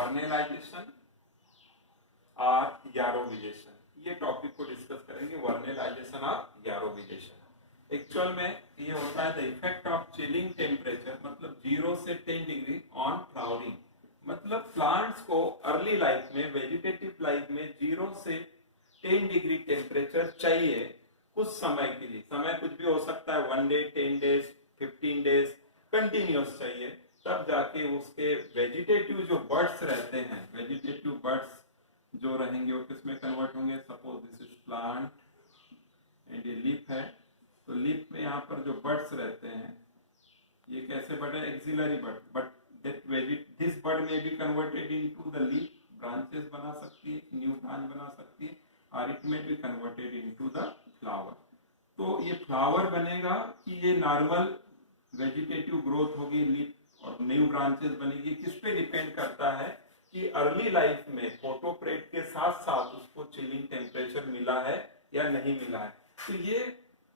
Vernalisation और यारोविजेशन, ये topic को डिस्कस करेंगे। वर्नेलाइजेशन और यारोविजेशन एक्चुअल में ये होता है the effect of chilling temperature, मतलब 0 से 10 डिग्री ऑन फ्लावरिंग। मतलब प्लांट्स को अर्ली लाइफ में, वेजिटेटिव लाइफ में 0 से 10 डिग्री टेम्परेचर चाहिए कुछ समय के लिए। समय कुछ भी हो सकता है, 1 डे, 10 डेज, 15 डेज कंटिन्यूस चाहिए, तब जाके उसके वेजिटेटिव जो बर्ड्स रहते हैं, वेजिटेटिव बर्ड्स जो रहेंगे वो किसमें कन्वर्ट होंगे। Suppose this is plant and ये लीफ है, तो लीफ में यहाँ पर जो बर्ड्स रहते हैं ये कैसे बर्ड है, axillary bud, but this bud may be converted into the leaf, branches बना सकती है, न्यू ब्रांच बना सकती है, और इट में be converted into the flower. तो ये फ्लावर बनेगा कि ये नॉर्मल वेजिटेटिव ग्रोथ होगी, लीफ और न्यू ब्रांचेस बनेगी, किस पे डिपेंड करता है कि अर्ली लाइफ में फोटोप्रेट के साथ साथ उसको चिलिंग टेम्परेचर मिला है या नहीं मिला है। तो ये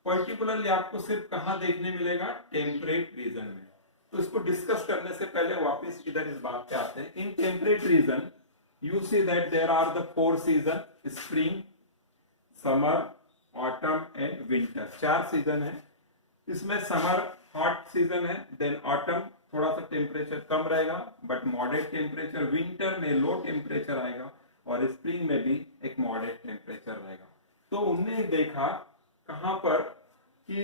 पर्टिकुलरली आपको सिर्फ कहाँ देखने मिलेगा, टेम्परेट रीजन में। तो इसको डिस्कस करने से पहले वापस इधर इस बात पे आते हैं। In temperate region you see that there are the 4 season, spring, summer, autumn and winter. 4 season है। इसमें समर हॉट सीजन है, देन ऑटम थोड़ा सा टेम्परेचर कम रहेगा बट मॉडरेट टेम्परेचर, विंटर में लो टेम्परेचर आएगा, और स्प्रिंग में भी एक मॉडरेट टेम्परेचर रहेगा। तो उन्होंने देखा कहां पर कि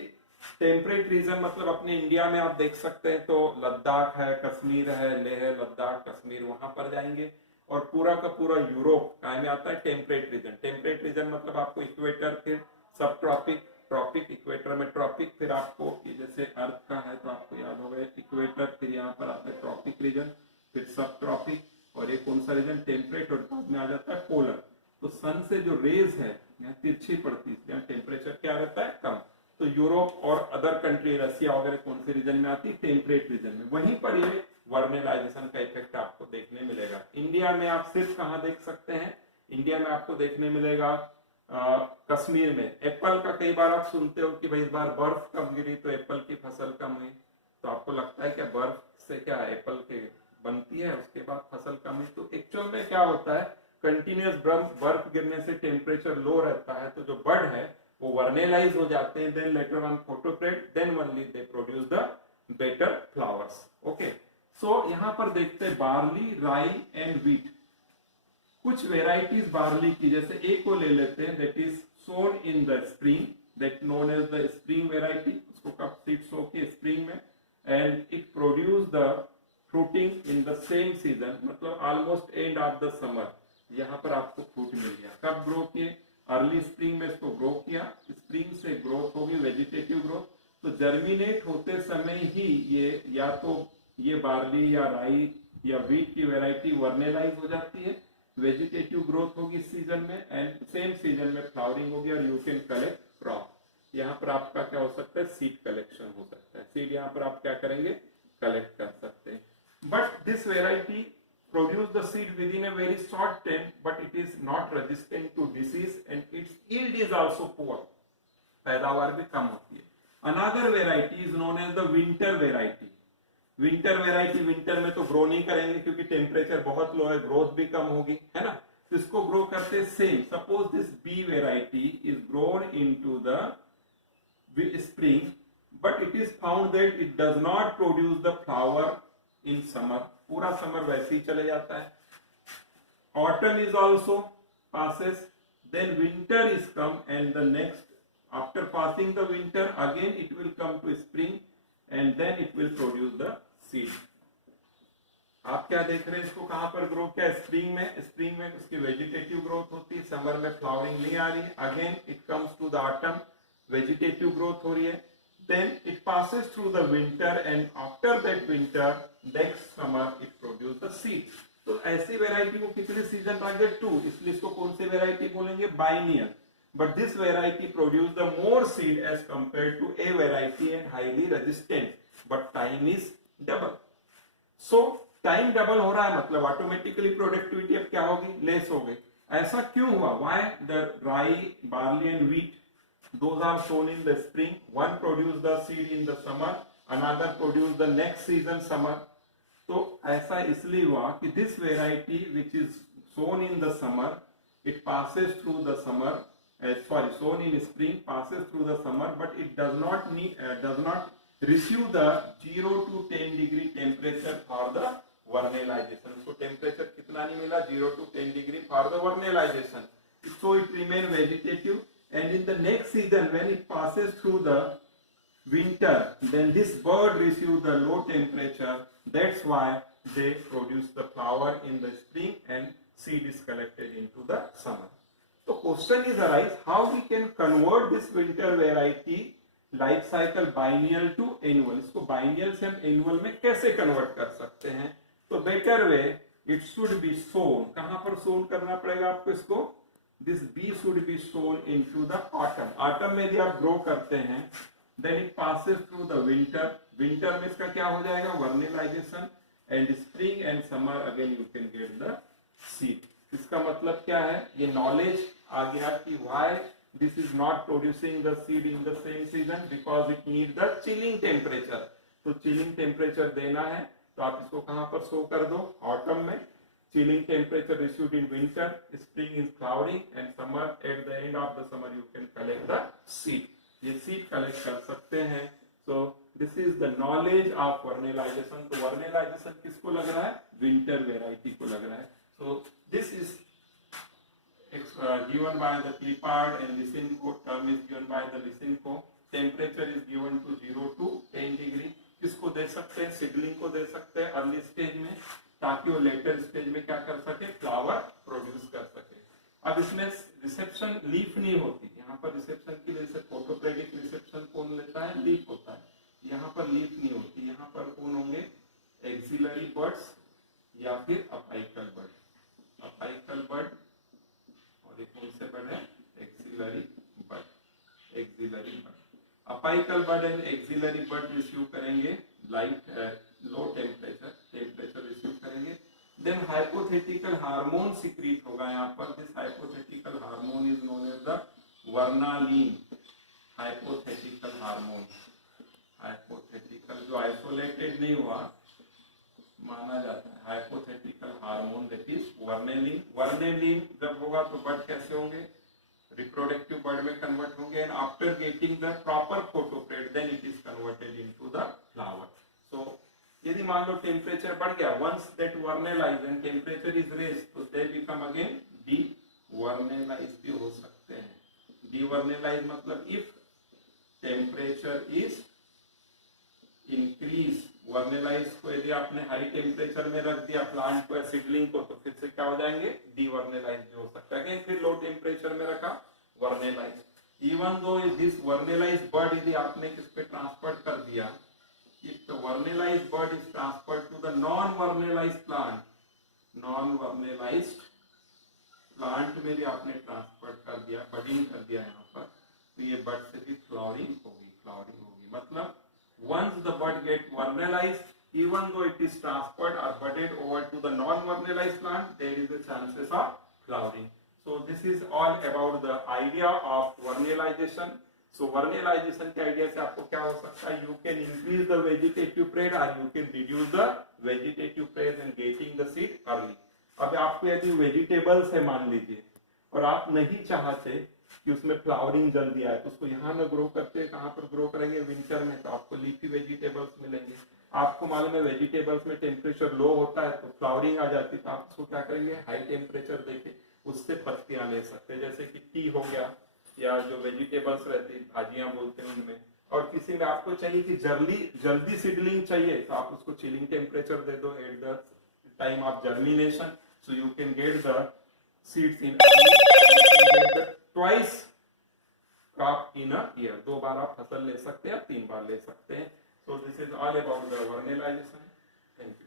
टेम्परेट रीजन, मतलब अपने इंडिया में आप देख सकते हैं तो लद्दाख है, कश्मीर है, लेह, लद्दाख, कश्मीर, वहां पर जाएंगे। और पूरा का पूरा यूरोप में आता है टेम्परेट रीजन। टेम्परेट रीजन मतलब आपको इक्वेटर, फिर सब ट्रॉपिक, ट्रॉपिक, इक्वेटर में ट्रॉपिक, फिर आपको ये जैसे अर्थ का है तो आपको याद होगा इक्वेटर, फिर यहाँ पर आता है ट्रॉपिक रीजन, फिर सब ट्रॉपिक, और ये कौन सा रीजन, टेम्परेट, और बाद में आ जाता है पोलर। तो सन से जो रेज है यहाँ तिरछी पड़ती है, यहाँ टेम्परेचर क्या रहता है, कम। तो यूरोप और अदर कंट्री, रसिया वगैरह कौन से रीजन में आती है, टेम्परेट रीजन में। वहीं पर ये वर्नेलाइजेशन का इफेक्ट आपको देखने मिलेगा। इंडिया में आप सिर्फ कहाँ देख सकते हैं, इंडिया में आपको देखने मिलेगा कश्मीर में। एप्पल का कई बार आप सुनते हो कि भाई इस बार बर्फ कम गिरी तो एप्पल की फसल कम हुई, तो आपको लगता है क्या बर्फ से क्या एप्पल के बनती है, उसके बाद फसल कम हुई। तो एक्चुअल में क्या होता है, कंटिन्यूअस बर्फ गिरने से टेम्परेचर लो रहता है, तो जो बर्ड है वो वर्नेलाइज हो जाते हैं, then later on photoperiod, then only they produce the better flowers. Okay, so यहाँ पर देखते हैं बार्ली, राई एंड व्हीट। कुछ वेराइटीज बार्ली की, जैसे एक को ले लेते हैं, that is sown in the spring, that known as the spring variety. उसको कब सीड सो के स्प्रिंग में, and it produce the fruiting in the same season, मतलब almost end of the summer. यहाँ पर आपको फ्रूट मिल गया। कब ग्रो किए, अर्ली स्प्रिंग में इसको ग्रो किया, स्प्रिंग से ग्रोथ होगी, वेजिटेटिव ग्रोथ। तो जर्मिनेट होते समय ही ये या तो ये बार्ली या राई या व्हीट की वेराइटी वर्नेलाइज हो जाती है, वेजिटेटिव ग्रोथ होगी इस सीजन में, एंड सेम सीजन में फ्लावरिंग होगी, और यू कैन कलेक्ट क्रॉप। यहाँ पर आपका क्या हो सकता है, सीड कलेक्शन हो सकता है। सीड यहाँ पर आप क्या करेंगे, कलेक्ट कर सकते हैं। But this variety produce the seed within a very short time, but it is not resistant to disease and its yield is also poor, पैदावार भी कम होती है। Another variety is known as the winter variety. Winter variety winter में तो grow नहीं करेंगे क्योंकि temperature बहुत लो है, ग्रोथ भी कम होगी, है ना। तो इसको ग्रो करते same. Suppose this B variety is grown into the spring, but it is found that it does not produce the flower in summer, पूरा समर वैसे ही चले जाता है। Autumn is also passes, then winter is come, and the next after passing the winter again it will come to spring, and then it will produce the seed. आप क्या देख रहे हैं, इसको कहां पर ग्रो किया, स्प्रिंग में। स्प्रिंग में उसकी वेजिटेटिव ग्रोथ होती है, समर में फ्लावरिंग नहीं आ रही है, again it comes to the autumn, vegetative growth हो रही है, then it passes through the winter, and after that winter next summer it produce the seed। तो ऐसी वेराइटी को कितने सीजन रख दे, 2, इसलिए इसको कौन सी वेराइटी बोलेंगे, biennial. But this variety produce the more seed as compare to A variety and highly resistant, but time is double. So time double हो रहा है मतलब ऑटोमेटिकली प्रोडक्टिविटी अब क्या होगी, लेस हो गई। ऐसा क्यों हुआ, व्हाई द राई, barley and wheat, those are sown in the spring, one produce the seed in the summer, another produce the next season summer। तो ऐसा इसलिए हुआ कि this variety which is sown in the summer, it passes through the summer, sown in spring, passes through the summer, but it does not receive the 0 to 10 degree temperature for the vernalization. So temperature कितना नहीं मिला, 0 to 10 degree for the vernalization. So it remain vegetative, and in the next season when it passes through the winter, then this bird receive the low temperature. That's why they produce the flower in the spring and seed is collected into the summer. So question is arise, how we can convert this winter variety life cycle biennial to annual. इसको biennial से हम annual में कैसे convert कर सकते हैं? तो better way, it should be sown. कहाँ पर sown करना पड़ेगा आपको इसको? This bee should be sown into the autumn. Autumn में यदि आप grow करते हैं, then it passes through the winter. Winter में इसका क्या हो जाएगा? Vernalization. And spring and summer again you can get the seed. इसका मतलब क्या है? ये नॉलेज आ गया कि why this is not producing the seed in the same season, because it need the chilling temperature. तो चिलिंग टेम्परेचर देना है तो आप इसको कहां पर शो कर दो? ऑटम में. Chilling temperature received in winter, spring is flowering and summer. At the end of the summer you can collect the seed. ये सीड कलेक्ट कर सकते हैं. So this is the knowledge of vernalisation. तो vernalisation किसको लग रहा है? Winter variety को लग रहा है. So this is given by the Clippard and Lysenko. Term is given by the Lysenko. Temperature is given to 0 to 10 degree. किसको दे सकते हैं? सीडलिंग को दे सकते हैं अर्ली स्टेज में, ताकि वो लेटर स्टेज में क्या कर सके? फ्लावर प्रोड्यूस कर सके. अब इसमें रिसेप्शन लीफ नहीं होती. यहाँ पर रिसेप्शन के लिए जैसे फोटोप्रेडिक रिसेप्शन कौन लेता है? लीफ होता है. यहाँ पर लीफ नहीं होती. यहाँ पर कौन होंगे? एक्सिलरी बर्ड्स या फिर अपाइकल बर्ड. अपाइकल बर्ड और एक कौन से बर्ड है? Axillary bud. Axillary bud. Apical bud and axillary bud receive करेंगे लाइट लो टेम्परेचर रिसीव करेंगे. देन हाइपोथेटिकल हार्मोन सिक्रीट होगा यहाँ पर. This hypothetical hormone is known as the vernalin. Hypothetical hormone. Hypothetical जो आइसोलेटेड नहीं हुआ माना जाता है. Hypothetical hormone that is vernalin. Vernalin जब होगा तो बर्ड कैसे होंगे? रिप्रोडक्टिव बर्ड में कन्वर्ट होंगे. And after getting the proper photoperiod then it is converted into the flower. So यदि मान लो टेम्परेचर बढ़ गया, once that vernalize and temperature is raised, तो दे बिकम अगेन डीवर्नेलाइज भी हो सकते हैं. डीवर्नेलाइज मतलब इफ टेम्परेचर इज इंक्रीज. वर्नेलाइज को यदि आपने हाई टेम्परेचर में रख दिया प्लांट को या सीडलिंग को, तो फिर से क्या हो जाएंगे? डीवर्नेलाइज भी हो सकता है. फिर लो टेम्परेचर में रखा, vernalize. Even though this vernalize bud यदि आपने किस पे ट्रांसफर कर दिया, if the vernalize bud is transferred to the non vernalize plant, non vernalize plant में भी आपने ट्रांसफर कर दिया, बडिंग कर दिया यहाँ पर, तो ये बर्ड से भी फ्लावरिंग होगी. फ्लावरिंग होगी मतलब once the bud get vernalized, even though it is transferred or budded over to the non-vernalized plant, there is a chances of flowering. So this is all about the idea of vernalization. So vernalization के idea से आपको क्या हो सकता है? You can increase the vegetative period or you can reduce the vegetative period and getting the seed early. अब आपको यदि वेजिटेबल्स है मान लीजिए और आप नहीं चाहते कि उसमें फ्लावरिंग जल्दी आए, तो उसको यहाँ में ग्रो करते हैं. कहाँ पर ग्रो करेंगे? विंटर में. तो आपको लीफी वेजिटेबल्स मिलेंगे. आपको मालूम है वेजिटेबल्स में टेम्परेचर लो होता है तो फ्लावरिंग आ जाती है. तो आप उसको क्या करेंगे? हाई टेम्परेचर देके उससे पत्तियां ले सकते हैं. जैसे कि टी हो गया या जो वेजिटेबल्स रहती है, भाजियां बोलते हैं उनमें. और किसी में आपको चाहिए कि जल्दी सीडलिंग चाहिए, तो आप उसको चिलिंग टेम्परेचर दे दो at the time of germination. So you can get the seeds in twice crop in a year. 2 बार आप फसल ले सकते हैं, 3 बार ले सकते हैं. So this is all about the vernalisation. Thank you.